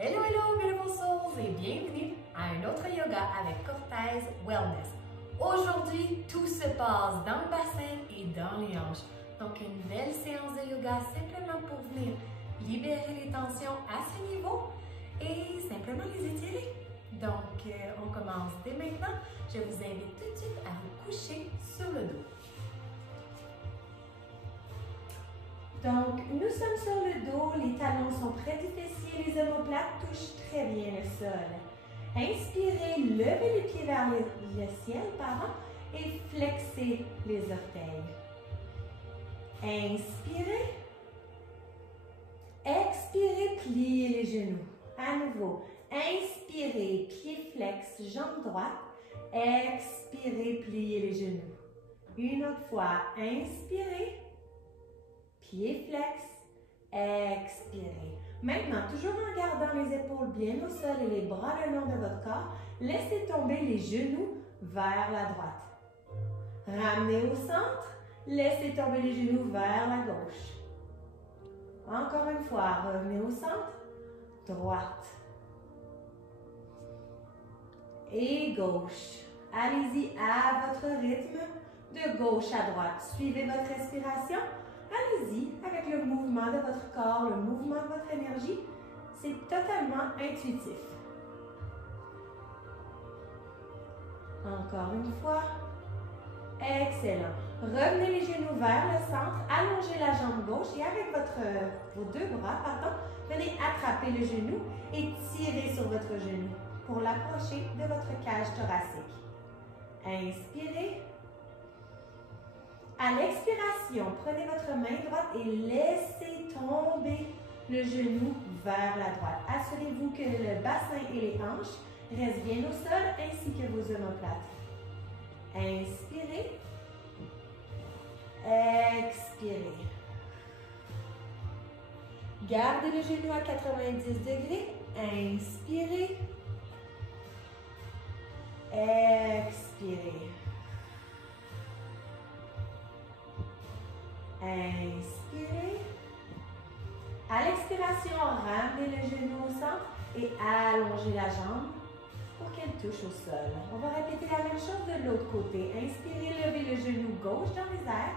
Hello, hello, beautiful souls, et bienvenue à un autre yoga avec Cortez Wellness. Aujourd'hui, tout se passe dans le bassin et dans les hanches. Donc, une belle séance de yoga simplement pour venir libérer les tensions à ce niveau et simplement les étirer. Donc, on commence dès maintenant. Je vous invite tout de suite à vous coucher sur le dos. Donc, nous sommes sur le dos, les talons sont près du fessier, les omoplates touchent très bien le sol. Inspirez, levez les pieds vers le ciel, et flexez les orteils. Inspirez. Expirez, pliez les genoux. À nouveau, inspirez, pied flex, jambe droite. Expirez, pliez les genoux. Une autre fois, inspirez. Pied flex, expirez. Maintenant, toujours en gardant les épaules bien au sol et les bras le long de votre corps, laissez tomber les genoux vers la droite. Ramenez au centre, laissez tomber les genoux vers la gauche. Encore une fois, revenez au centre, droite et gauche. Allez-y à votre rythme, de gauche à droite. Suivez votre respiration. Allez-y avec le mouvement de votre corps, le mouvement de votre énergie. C'est totalement intuitif. Encore une fois. Excellent. Revenez les genoux vers le centre. Allongez la jambe gauche et avec vos deux bras, venez attraper le genou et tirez sur votre genou pour l'approcher de votre cage thoracique. Inspirez. À l'expiration, prenez votre main droite et laissez tomber le genou vers la droite. Assurez-vous que le bassin et les hanches restent bien au sol ainsi que vos omoplates. Inspirez. Expirez. Gardez le genou à 90 degrés. Inspirez. Expirez. Inspirez. À l'expiration, ramenez le genou au centre et allongez la jambe pour qu'elle touche au sol. On va répéter la même chose de l'autre côté. Inspirez, levez le genou gauche dans les airs.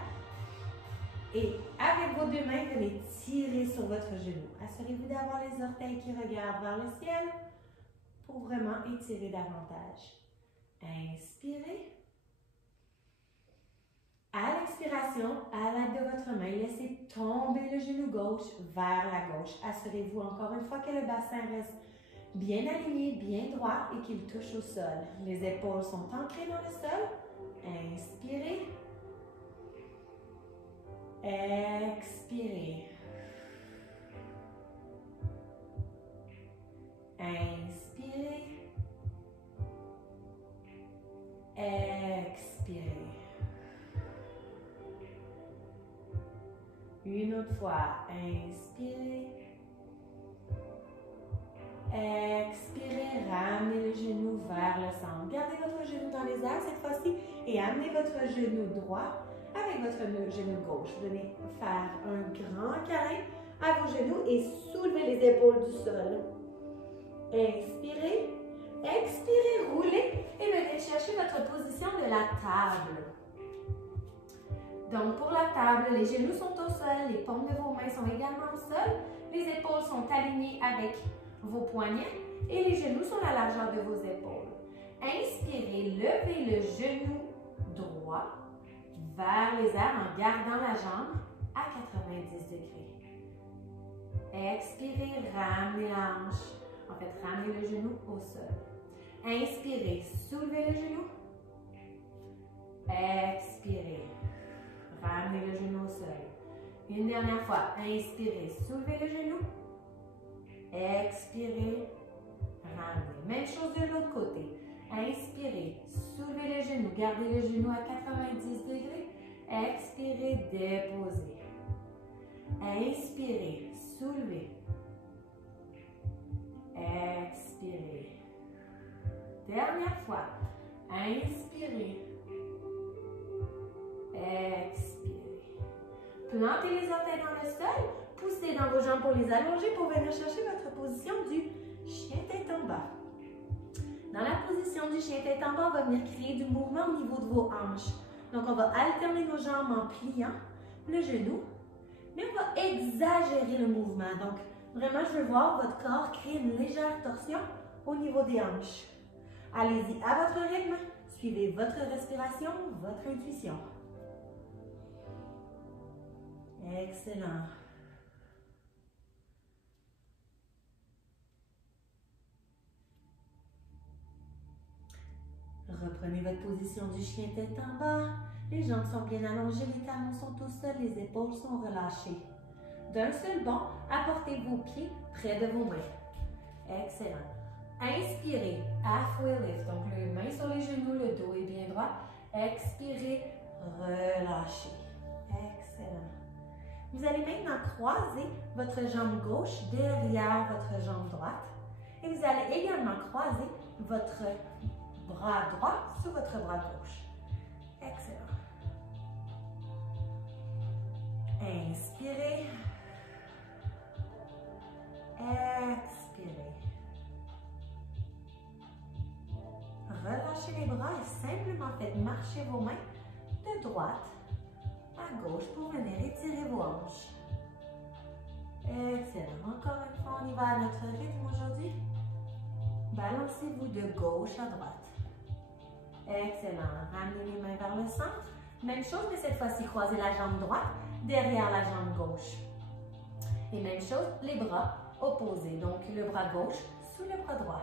Et avec vos deux mains, venez tirer sur votre genou. Assurez-vous d'avoir les orteils qui regardent vers le ciel pour vraiment étirer davantage. Inspirez. À l'expiration, à l'aide de votre main, laissez tomber le genou gauche vers la gauche. Assurez-vous encore une fois que le bassin reste bien aligné, bien droit et qu'il touche au sol. Les épaules sont ancrées dans le sol. Inspirez. Expirez. Inspirez. Expirez. Une autre fois, inspirez. Expirez, ramenez le genou vers le centre. Gardez votre genou dans les airs cette fois-ci et amenez votre genou droit avec votre genou gauche. Venez faire un grand câlin à vos genoux et soulevez les épaules du sol. Inspirez, expirez, roulez et venez chercher votre position de la table. Donc, pour la table, les genoux sont au sol, les paumes de vos mains sont également au sol, les épaules sont alignées avec vos poignets et les genoux sont à la largeur de vos épaules. Inspirez, levez le genou droit vers les airs en gardant la jambe à 90 degrés. Expirez, ramenez la hanche. En fait, ramenez le genou au sol. Inspirez, soulevez le genou. Expirez. Ramenez le genou au sol. Une dernière fois. Inspirez, soulevez le genou. Expirez, ramenez. Même chose de l'autre côté. Inspirez, soulevez le genou. Gardez le genou à 90 degrés. Expirez, déposez. Inspirez, soulevez. Expirez. Dernière fois. Inspirez. Expirez. Plantez les orteils dans le sol. Poussez dans vos jambes pour les allonger pour venir chercher votre position du chien tête en bas. Dans la position du chien tête en bas, on va venir créer du mouvement au niveau de vos hanches. Donc, on va alterner nos jambes en pliant le genou, mais on va exagérer le mouvement. Donc, vraiment, je veux voir votre corps créer une légère torsion au niveau des hanches. Allez-y à votre rythme, suivez votre respiration, votre intuition. Excellent. Reprenez votre position du chien tête en bas. Les jambes sont bien allongées, les talons sont au sol, les épaules sont relâchées. D'un seul bond, apportez vos pieds près de vos mains. Excellent. Inspirez, halfway lift. Donc, les mains sur les genoux, le dos est bien droit. Expirez, relâchez. Excellent. Vous allez maintenant croiser votre jambe gauche derrière votre jambe droite. Et vous allez également croiser votre bras droit sur votre bras gauche. Excellent. Inspirez. Expirez. Relâchez les bras et simplement faites marcher vos mains de droite à gauche pour venir étirer vos hanches. Excellent. Encore une fois, on y va à notre rythme aujourd'hui. Balancez-vous de gauche à droite. Excellent. Ramenez les mains vers le centre. Même chose, mais cette fois-ci, croisez la jambe droite derrière la jambe gauche. Et même chose, les bras opposés. Donc, le bras gauche sous le bras droit.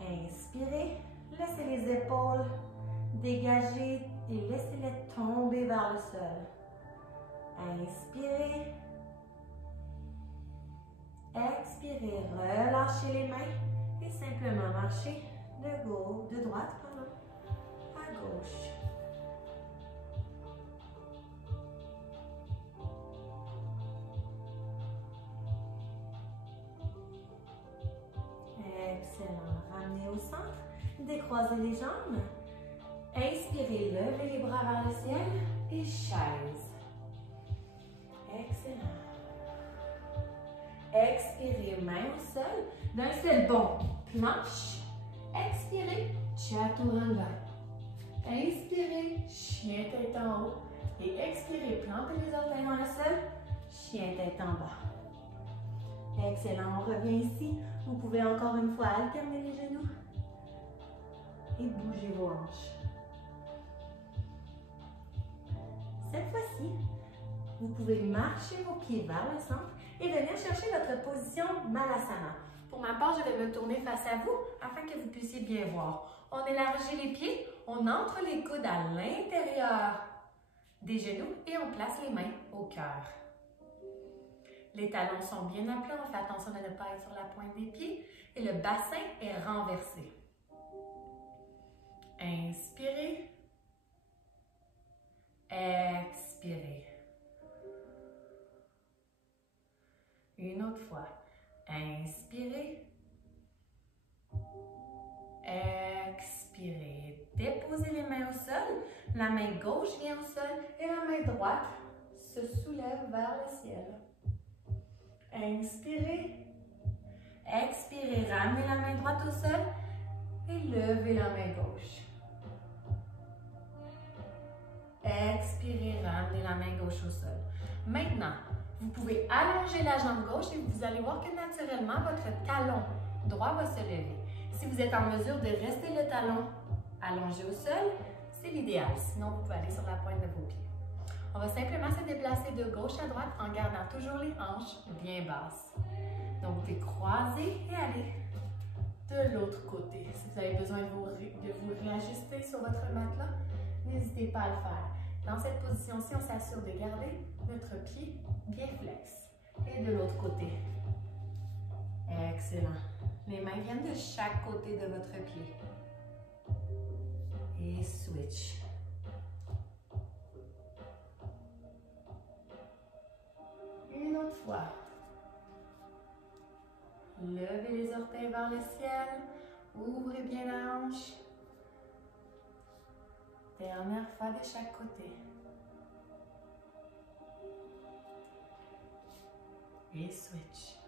Inspirez. Laissez les épaules dégager et laissez-les tomber vers le sol. Inspirez. Expirez. Relâchez les mains et simplement marchez de droite, à gauche. Excellent. Ramenez au centre. Décroisez les jambes. Inspirez, levez les bras vers le ciel et chaise. Excellent. Expirez, main au sol. D'un seul bond, planche. Expirez, chaturanga. Inspirez, chien tête en haut. Et expirez, plantez les orteils dans le sol. Chien tête en bas. Excellent. On revient ici. Vous pouvez encore une fois alterner les genoux et bouger vos hanches. Cette fois-ci, vous pouvez marcher vos pieds vers le centre et venir chercher votre position Malasana. Pour ma part, je vais me tourner face à vous afin que vous puissiez bien voir. On élargit les pieds, on entre les coudes à l'intérieur des genoux et on place les mains au cœur. Les talons sont bien à plat, on fait attention de ne pas être sur la pointe des pieds et le bassin est renversé. Inspirez. Expirez. Une autre fois. Inspirez. Expirez. Déposez les mains au sol. La main gauche vient au sol et la main droite se soulève vers le ciel. Inspirez. Expirez. Ramenez la main droite au sol et levez la main gauche. Expirez, ramenez la main gauche au sol. Maintenant, vous pouvez allonger la jambe gauche et vous allez voir que naturellement, votre talon droit va se lever. Si vous êtes en mesure de rester le talon allongé au sol, c'est l'idéal. Sinon, vous pouvez aller sur la pointe de vos pieds. On va simplement se déplacer de gauche à droite en gardant toujours les hanches bien basses. Donc, vous pouvez croiser et aller de l'autre côté. Si vous avez besoin de vous réajuster sur votre matelas, n'hésitez pas à le faire. Dans cette position-ci, on s'assure de garder notre pied bien flex. Et de l'autre côté. Excellent. Les mains viennent de chaque côté de votre pied. Et switch. Une autre fois. Levez les orteils vers le ciel. Ouvrez bien la hanche. Dernière fois de chaque côté. Et switch.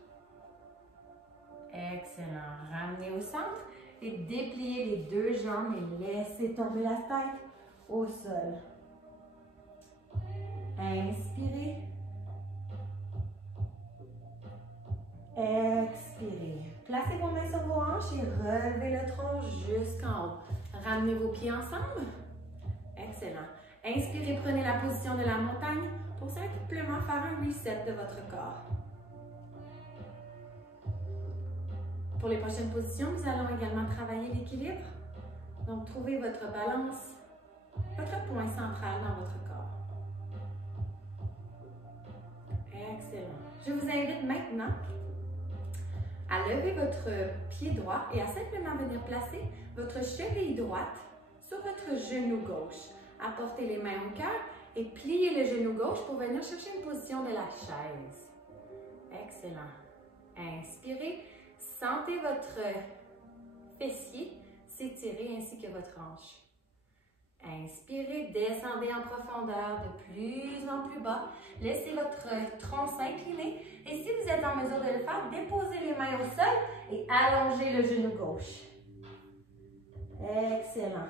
Excellent. Ramenez au centre et dépliez les deux jambes et laissez tomber la tête au sol. Inspirez. Expirez. Placez vos mains sur vos hanches et relevez le tronc jusqu'en haut. Ramenez vos pieds ensemble. Excellent. Inspirez, prenez la position de la montagne pour simplement faire un reset de votre corps. Pour les prochaines positions, nous allons également travailler l'équilibre. Donc, trouvez votre balance, votre point central dans votre corps. Excellent. Je vous invite maintenant à lever votre pied droit et à simplement venir placer votre cheville droite sur votre genou gauche. Apportez les mains au cœur et pliez le genou gauche pour venir chercher une position de la chaise. Excellent. Inspirez. Sentez votre fessier s'étirer ainsi que votre hanche. Inspirez, descendez en profondeur de plus en plus bas. Laissez votre tronc s'incliner. Et si vous êtes en mesure de le faire, déposez les mains au sol et allongez le genou gauche. Excellent.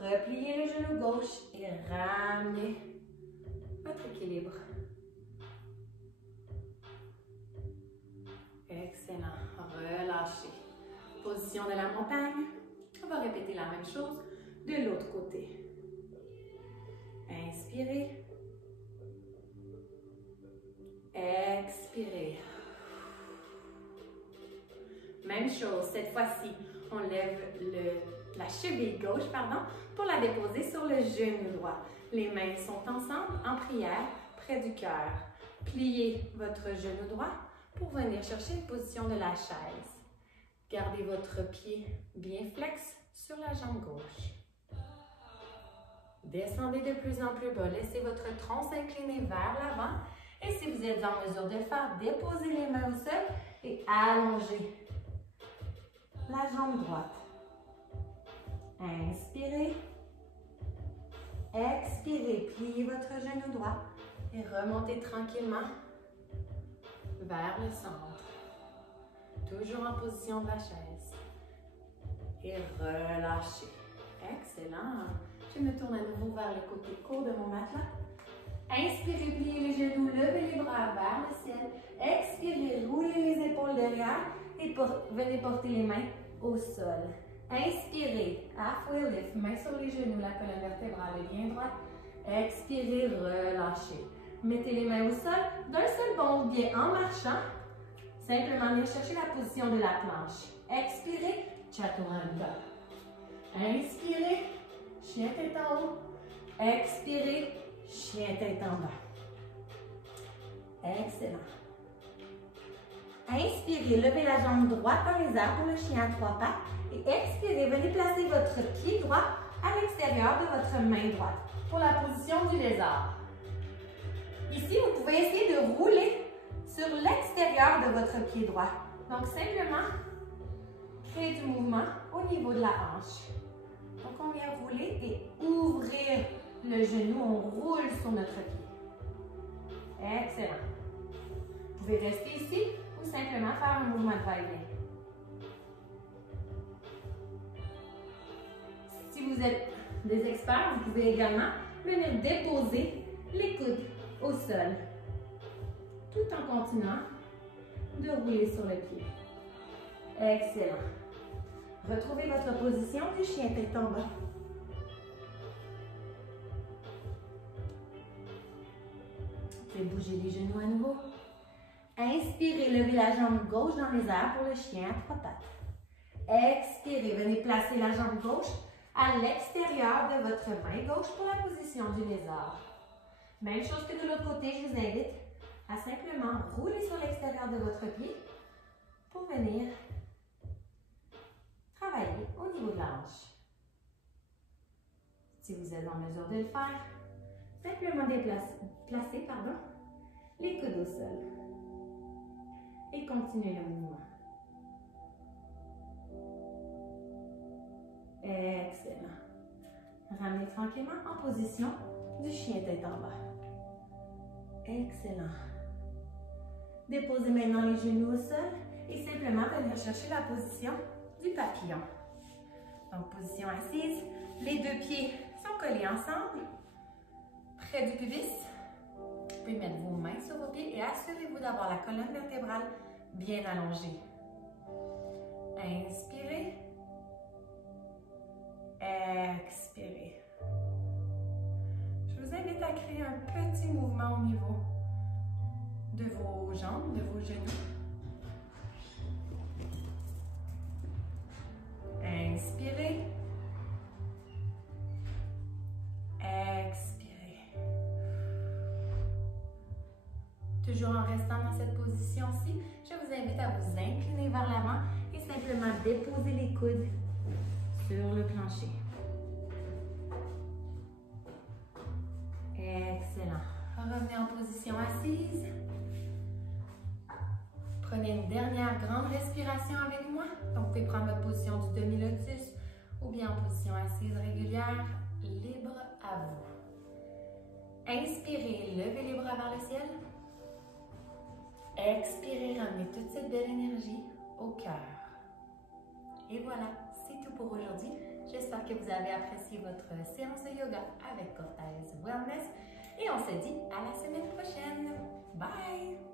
Repliez le genou gauche et ramenez votre équilibre. Excellent. Relâchez. Position de la montagne. On va répéter la même chose de l'autre côté. Inspirez. Expirez. Même chose, cette fois-ci, on lève la cheville gauche, pour la déposer sur le genou droit. Les mains sont ensemble en prière près du cœur. Pliez votre genou droit pour venir chercher une position de la chaise. Gardez votre pied bien flex sur la jambe gauche. Descendez de plus en plus bas. Laissez votre tronc s'incliner vers l'avant. Et si vous êtes en mesure de le faire, déposez les mains au sol et allongez la jambe droite. Inspirez. Expirez. Pliez votre genou droit et remontez tranquillement vers le centre. Toujours en position de la chaise. Et relâchez. Excellent. Je me tourne à nouveau vers le côté court de mon matelas. Inspirez, pliez les genoux, levez les bras vers le ciel. Expirez, roulez les épaules derrière et venez porter les mains au sol. Inspirez, halfway lift, mains sur les genoux, la colonne vertébrale est bien droite. Expirez, relâchez. Mettez les mains au sol d'un seul bond, bien en marchant. Simplement venir chercher la position de la planche. Expirez, chaturanga. Inspirez, chien tête en haut. Expirez, chien tête en bas. Excellent. Inspirez, levez la jambe droite dans les airs pour le chien à trois pattes. Et expirez, venez placer votre pied droit à l'extérieur de votre main droite pour la position du lézard. Ici, vous pouvez essayer de rouler sur l'extérieur de votre pied droit. Donc, simplement, créer du mouvement au niveau de la hanche. Donc, on vient rouler et ouvrir le genou. On roule sur notre pied. Excellent. Vous pouvez rester ici ou simplement faire un mouvement de va-et-vient. Si vous êtes des experts, vous pouvez également venir déposer les coudes au sol, tout en continuant de rouler sur le pied. Excellent. Retrouvez votre position du chien tête en bas. Vous pouvez bouger les genoux à nouveau. Inspirez, levez la jambe gauche dans les airs pour le chien à trois pattes. Expirez, venez placer la jambe gauche à l'extérieur de votre main gauche pour la position du lézard. Même chose que de l'autre côté, je vous invite à simplement rouler sur l'extérieur de votre pied pour venir travailler au niveau de la hanche. Si vous êtes en mesure de le faire, simplement placez les coudes au sol et continuez le mouvement. Excellent. Ramenez tranquillement en position du chien tête en bas. Excellent. Déposez maintenant les genoux au sol et simplement venir chercher la position du papillon. Donc, position assise, les deux pieds sont collés ensemble, près du pubis. Vous pouvez mettre vos mains sur vos pieds et assurez-vous d'avoir la colonne vertébrale bien allongée. Inspirez. Expirez. Je vous invite à créer un petit mouvement au niveau de vos jambes, de vos genoux. Inspirez. Expirez. Toujours en restant dans cette position-ci, je vous invite à vous incliner vers l'avant et simplement déposer les coudes sur le plancher. Excellent. Revenez en position assise. Prenez une dernière grande respiration avec moi. Donc, vous pouvez prendre votre position du demi-lotus ou bien en position assise régulière, libre à vous. Inspirez, levez les bras vers le ciel. Expirez, ramenez toute cette belle énergie au cœur. Et voilà, c'est tout pour aujourd'hui. J'espère que vous avez apprécié votre séance de yoga avec Cortez Wellness et on se dit à la semaine prochaine. Bye!